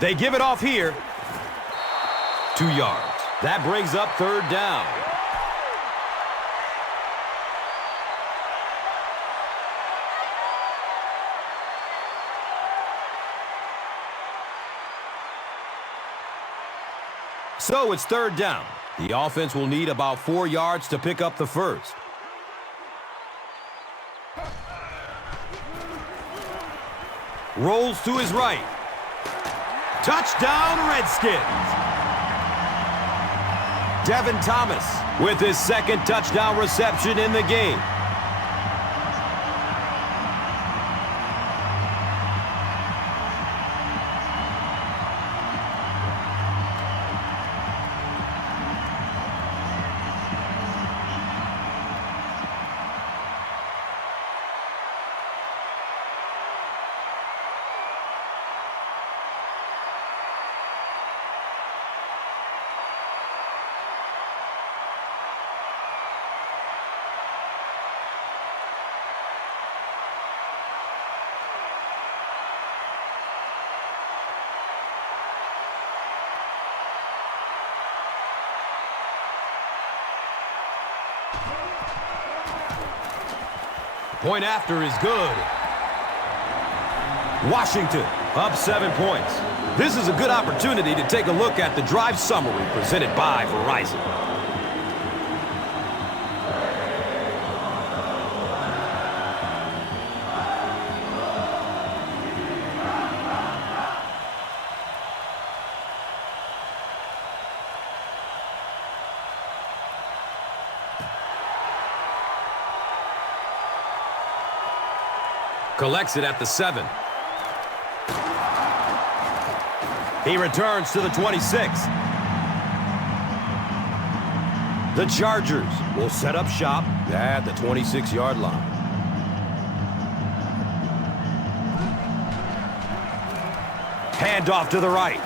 They give it off here. 2 yards. That brings up third down. So it's third down. The offense will need about 4 yards to pick up the first. Rolls to his right. Touchdown, Redskins. Devin Thomas with his second touchdown reception in the game. Point after is good. Washington up 7 points. This is a good opportunity to take a look at the drive summary presented by Verizon. Collects it at the 7. He returns to the 26. The Chargers will set up shop at the 26-yard line. Handoff to the right.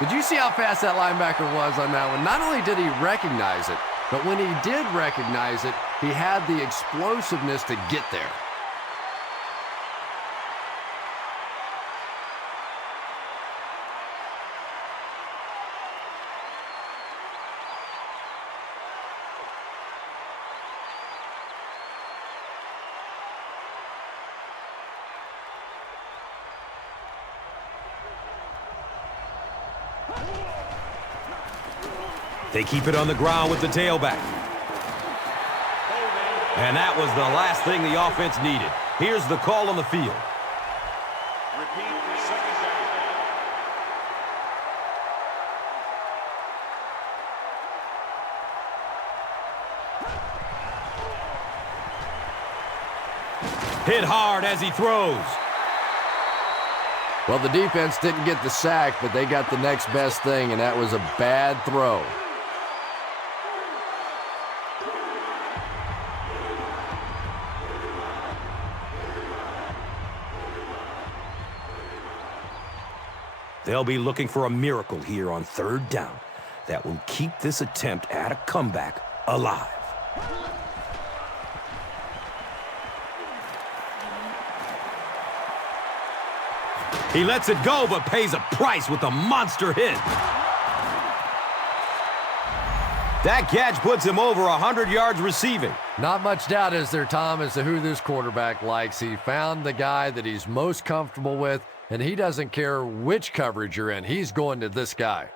Did you see how fast that linebacker was on that one? Not only did he recognize it, but when he did recognize it, he had the explosiveness to get there. They keep it on the ground with the tailback. And that was the last thing the offense needed. Here's the call on the field. Repeat the second down. Hit hard as he throws. Well, the defense didn't get the sack, but they got the next best thing, and that was a bad throw. They'll be looking for a miracle here on third down that will keep this attempt at a comeback alive. He lets it go, but pays a price with a monster hit. That catch puts him over 100 yards receiving. Not much doubt, is there, Tom, as to who this quarterback likes. He found the guy that he's most comfortable with, and he doesn't care which coverage you're in. He's going to this guy.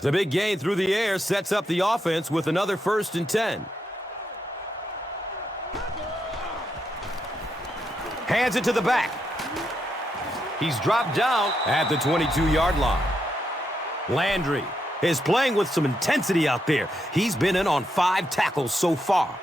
The big gain through the air sets up the offense with another 1st and 10. Hands it to the back. He's dropped down at the 22-yard line. Landry is playing with some intensity out there. He's been in on 5 tackles so far.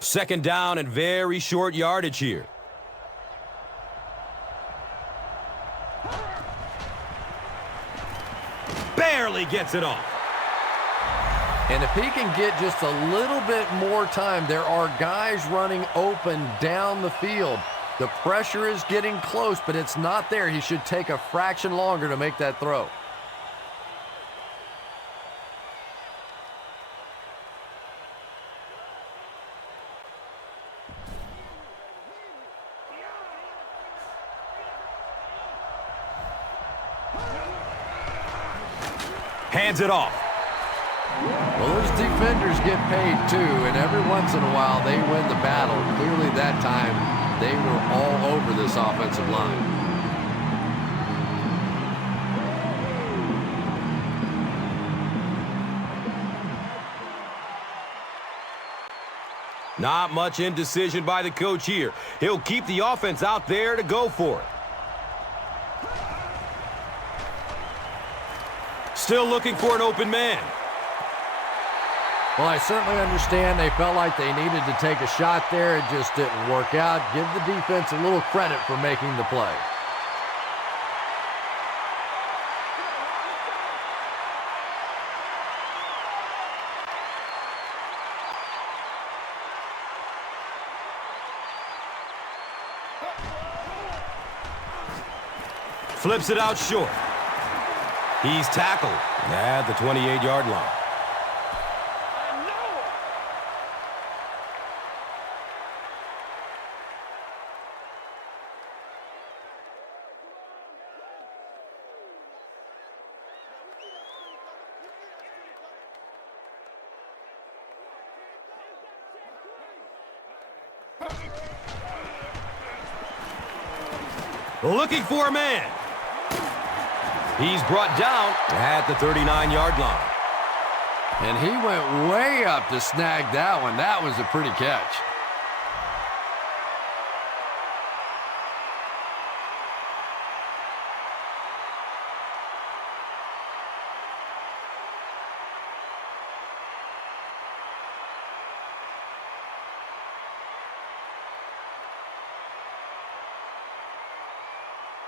Second down and very short yardage here. barely gets it off. And if he can get just a little bit more time, there are guys running open down the field. The pressure is getting close, but it's not there. He should take a fraction longer to make that throw. Hands it off. Well, those defenders get paid too, and every once in a while they win the battle. Clearly that time they were all over this offensive line. Not much indecision by the coach here. He'll keep the offense out there to go for it. Still looking for an open man. Well, I certainly understand they felt like they needed to take a shot there. It just didn't work out. Give the defense a little credit for making the play. Flips it out short. He's tackled at the 28-yard line. Looking for a man. He's brought down at the 39-yard line. And he went way up to snag that one. That was a pretty catch.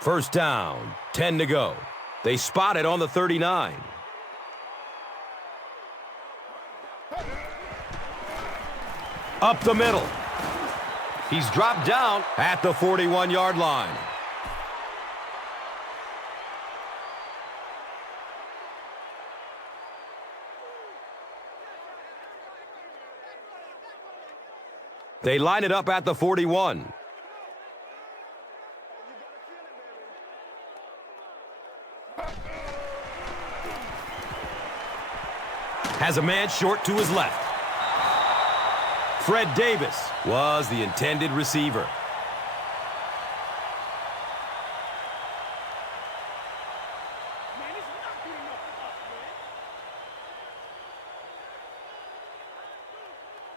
First down, 10 to go. They spot it on the 39. Up the middle. He's dropped down at the 41-yard line. They line it up at the 41. Has a man short to his left. Fred Davis was the intended receiver.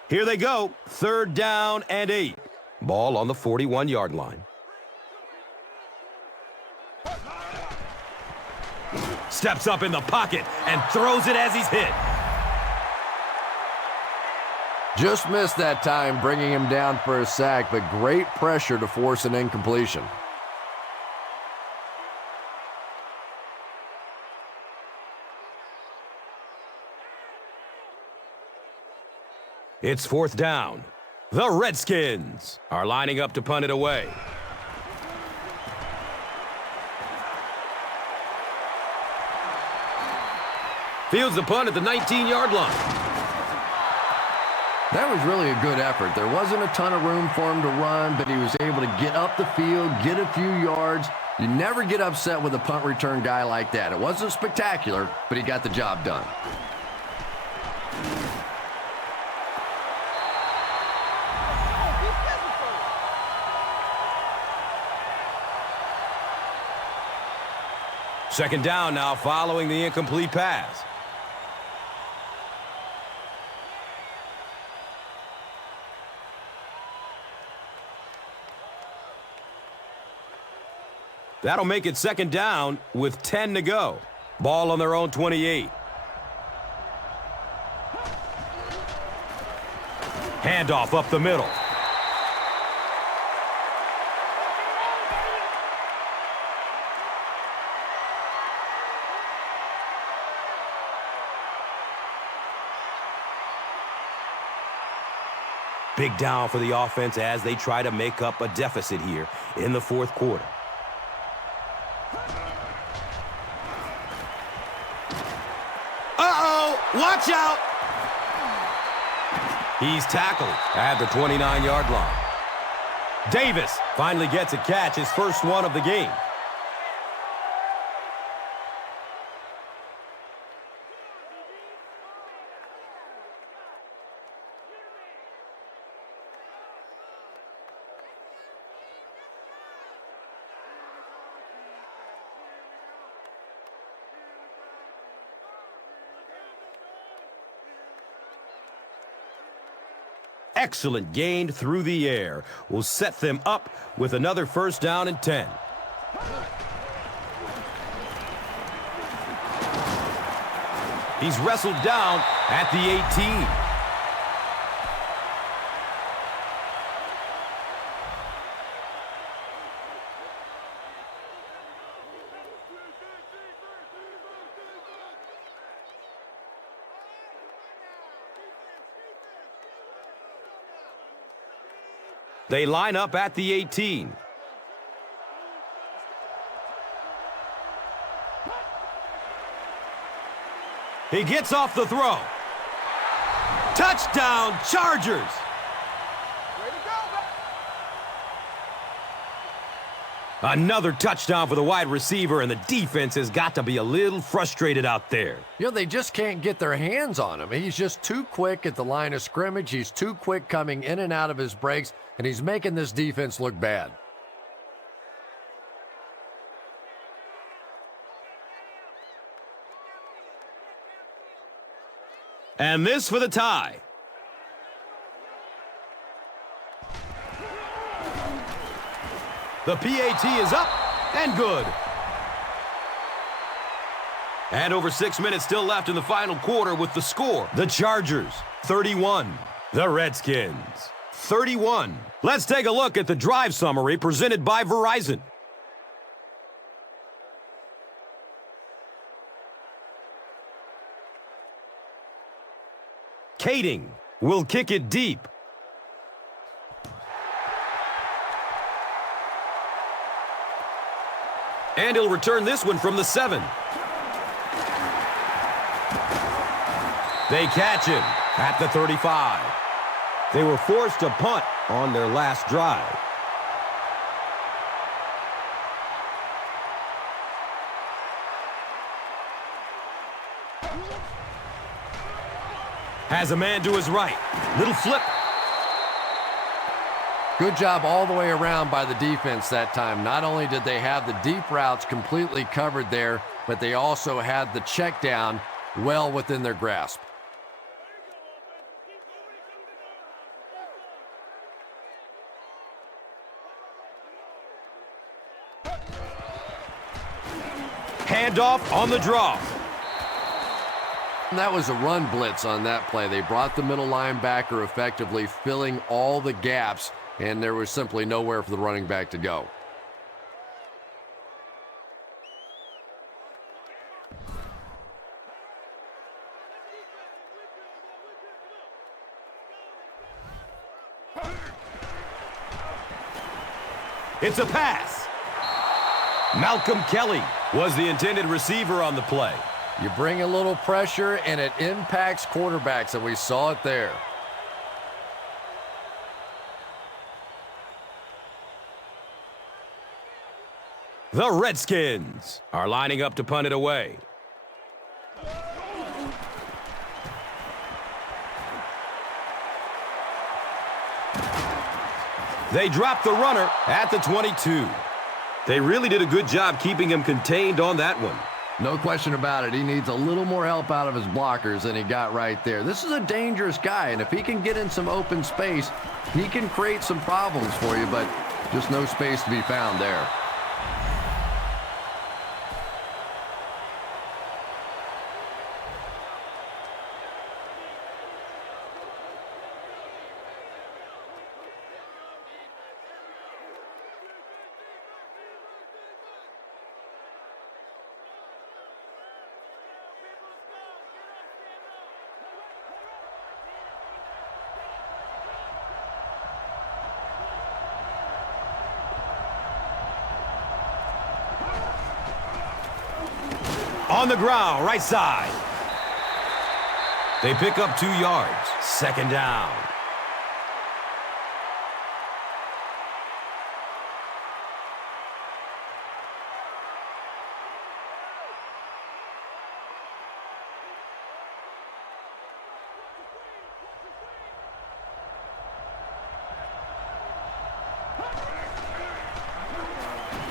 Here they go. Third down and 8. Ball on the 41-yard line. Steps up in the pocket and throws it as he's hit. Just missed that time, bringing him down for a sack, but great pressure to force an incompletion. It's fourth down. The Redskins are lining up to punt it away. Fields the punt at the 19-yard line. That was really a good effort. There wasn't a ton of room for him to run, but he was able to get up the field, get a few yards. You never get upset with a punt return guy like that. It wasn't spectacular, but he got the job done. Second down now following the incomplete pass. That'll make it second down with 10 to go. Ball on their own 28. Handoff up the middle. Big down for the offense as they try to make up a deficit here in the fourth quarter. Uh-oh! Watch out! He's tackled at the 29-yard line. Davis finally gets a catch, his first one of the game. Excellent gain through the air will set them up with another first down and 10. He's wrestled down at the 18. They line up at the 18. He gets off the throw. Touchdown, Chargers! Another touchdown for the wide receiver, and the defense has got to be a little frustrated out there. You know, they just can't get their hands on him. He's just too quick at the line of scrimmage. He's too quick coming in and out of his breaks, and he's making this defense look bad. And this for the tie. The PAT is up and good. And over 6 minutes still left in the final quarter with the score. The Chargers, 31. The Redskins, 31. Let's take a look at the drive summary presented by Verizon. Kading will kick it deep. And he'll return this one from the 7. They catch him at the 35. They were forced to punt on their last drive. Has a man to his right. Little flip. Good job all the way around by the defense that time. Not only did they have the deep routes completely covered there, but they also had the check down well within their grasp. Handoff on the draw. And that was a run blitz on that play. They brought the middle linebacker effectively, filling all the gaps, and there was simply nowhere for the running back to go. It's a pass. Malcolm Kelly was the intended receiver on the play. You bring a little pressure, and it impacts quarterbacks, and we saw it there. The Redskins are lining up to punt it away. They drop the runner at the 22. They really did a good job keeping him contained on that one. No question about it. He needs a little more help out of his blockers than he got right there. This is a dangerous guy, and if he can get in some open space, he can create some problems for you, but just no space to be found there. On the ground, right side. They pick up 2 yards. Second down.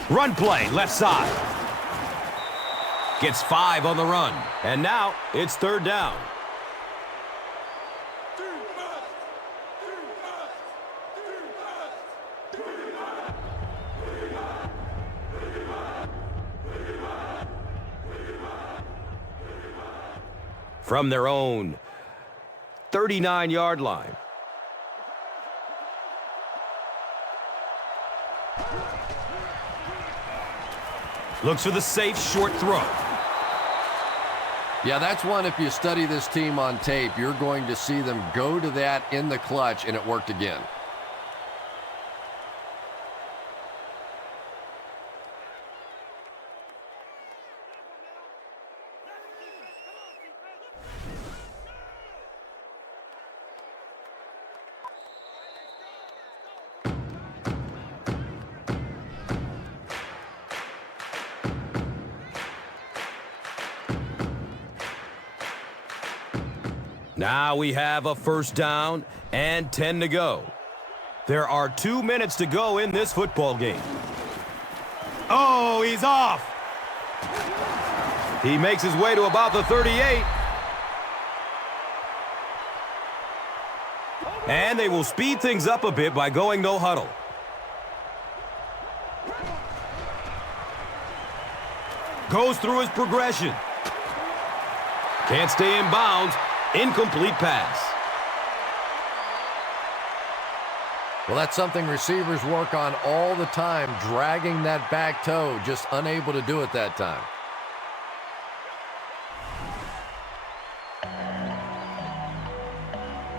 Run play, left side. Gets 5 on the run. And now it's third down. From their own 39-yard line. Looks for the safe short throw. Yeah, that's one, if you study this team on tape, you're going to see them go to that in the clutch, and it worked again. Now we have a first down and 10 to go. There are 2 minutes to go in this football game. Oh, he's off. He makes his way to about the 38. And they will speed things up a bit by going no huddle. Goes through his progression. Can't stay in bounds. Incomplete pass. Well, that's something receivers work on all the time, dragging that back toe, just unable to do it that time.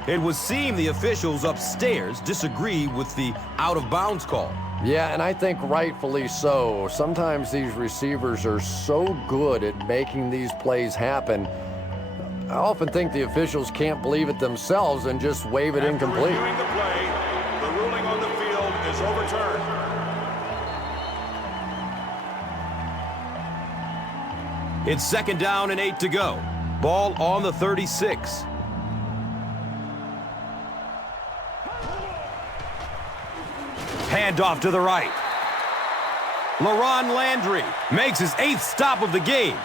It would seem the officials upstairs disagree with the out-of-bounds call. Yeah, and I think rightfully so. Sometimes these receivers are so good at making these plays happen. I often think the officials can't believe it themselves and just wave it incomplete. After reviewing the play, the ruling on the field is overturned. It's second down and 8 to go. Ball on the 36. Handoff to the right. LaRon Landry makes his 8th stop of the game.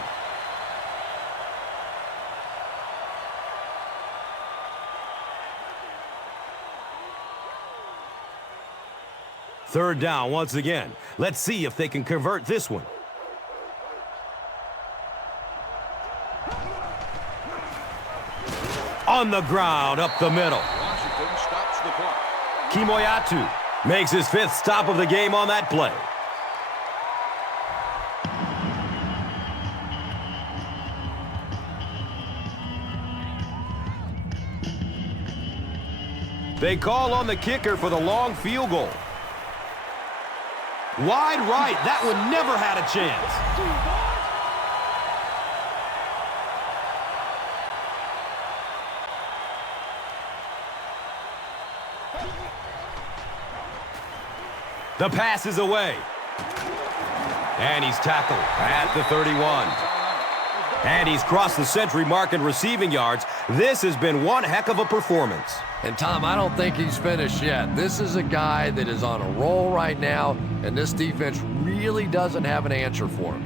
Third down once again. Let's see if they can convert this one. On the ground, up the middle. Washington stops the clock. Kimoyatu makes his 5th stop of the game on that play. They call on the kicker for the long field goal. Wide right. That one never had a chance. The pass is away. And he's tackled at the 31. And he's crossed the century mark in receiving yards. This has been one heck of a performance. And Tom, I don't think he's finished yet. This is a guy that is on a roll right now, and this defense really doesn't have an answer for him.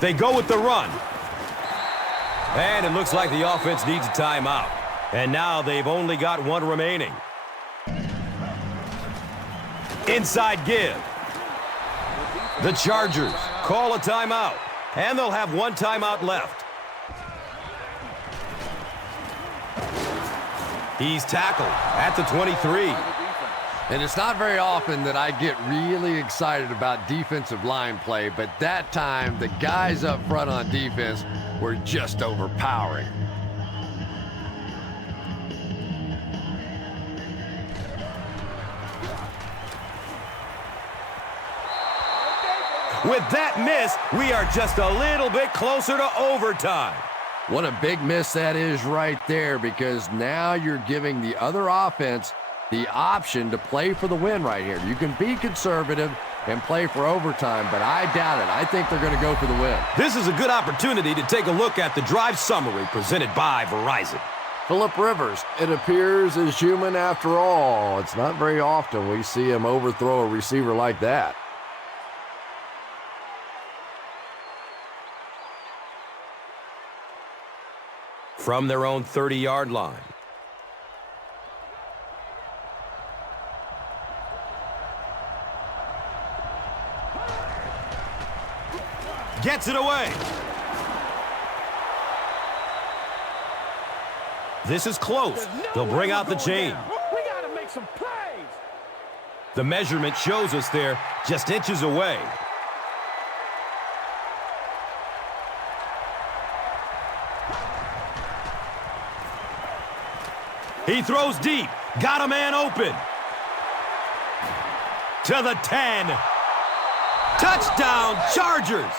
They go with the run. And it looks like the offense needs a timeout. And now they've only got one remaining. Inside give. The Chargers call a timeout. And they'll have one timeout left. He's tackled at the 23. And it's not very often that I get really excited about defensive line play, but that time the guys up front on defense were just overpowering. With that miss, we are just a little bit closer to overtime. What a big miss that is right there, because now you're giving the other offense the option to play for the win right here. You can be conservative and play for overtime, but I doubt it. I think they're going to go for the win. This is a good opportunity to take a look at the drive summary presented by Verizon. Phillip Rivers, it appears, is human after all. It's not very often we see him overthrow a receiver like that. From their own 30-yard line. Gets it away. This is close. They'll bring out the chain. We got to make some plays. The measurement shows us they're just inches away. He throws deep. Got a man open. To the 10. Touchdown, Chargers.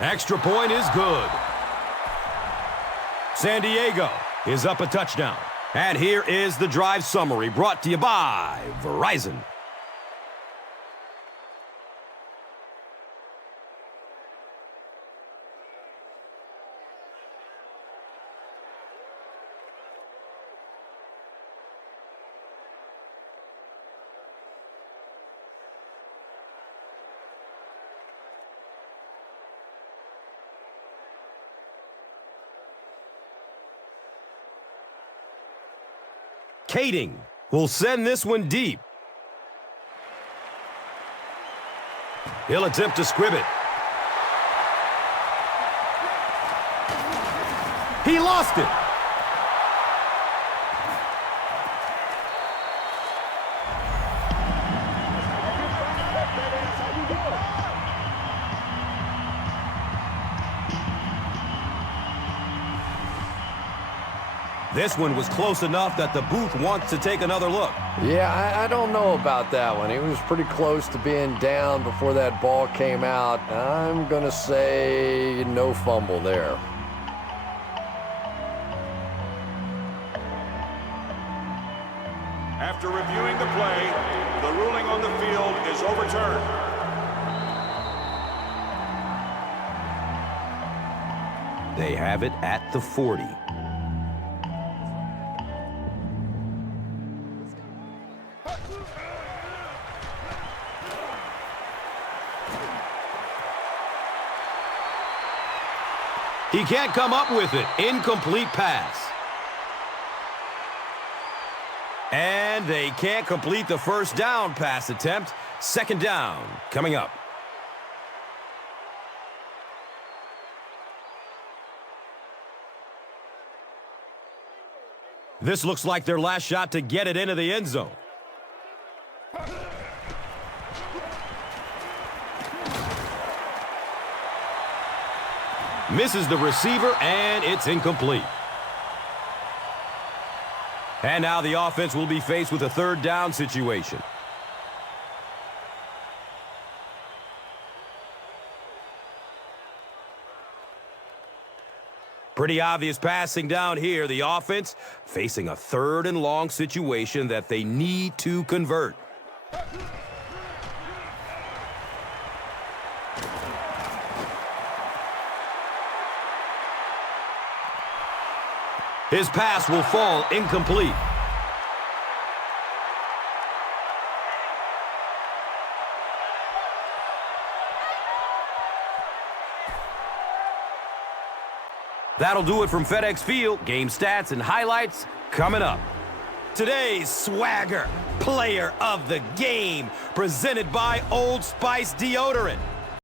Extra point is good. San Diego is up a touchdown. And here is the drive summary brought to you by Verizon. Kading will send this one deep. He'll attempt to scrib it. He lost it. This one was close enough that the booth wants to take another look. Yeah, I don't know about that one. He was pretty close to being down before that ball came out. I'm going to say no fumble there. After reviewing the play, the ruling on the field is overturned. They have it at the 40. He can't come up with it. Incomplete pass. And they can't complete the first down pass attempt. Second down coming up. This looks like their last shot to get it into the end zone. Misses the receiver, and it's incomplete. And now the offense will be faced with a third down situation. Pretty obvious passing down here. The offense facing a third and long situation that they need to convert. His pass will fall incomplete. That'll do it from FedEx Field. Game stats and highlights coming up. Today's Swagger Player of the Game, presented by Old Spice Deodorant.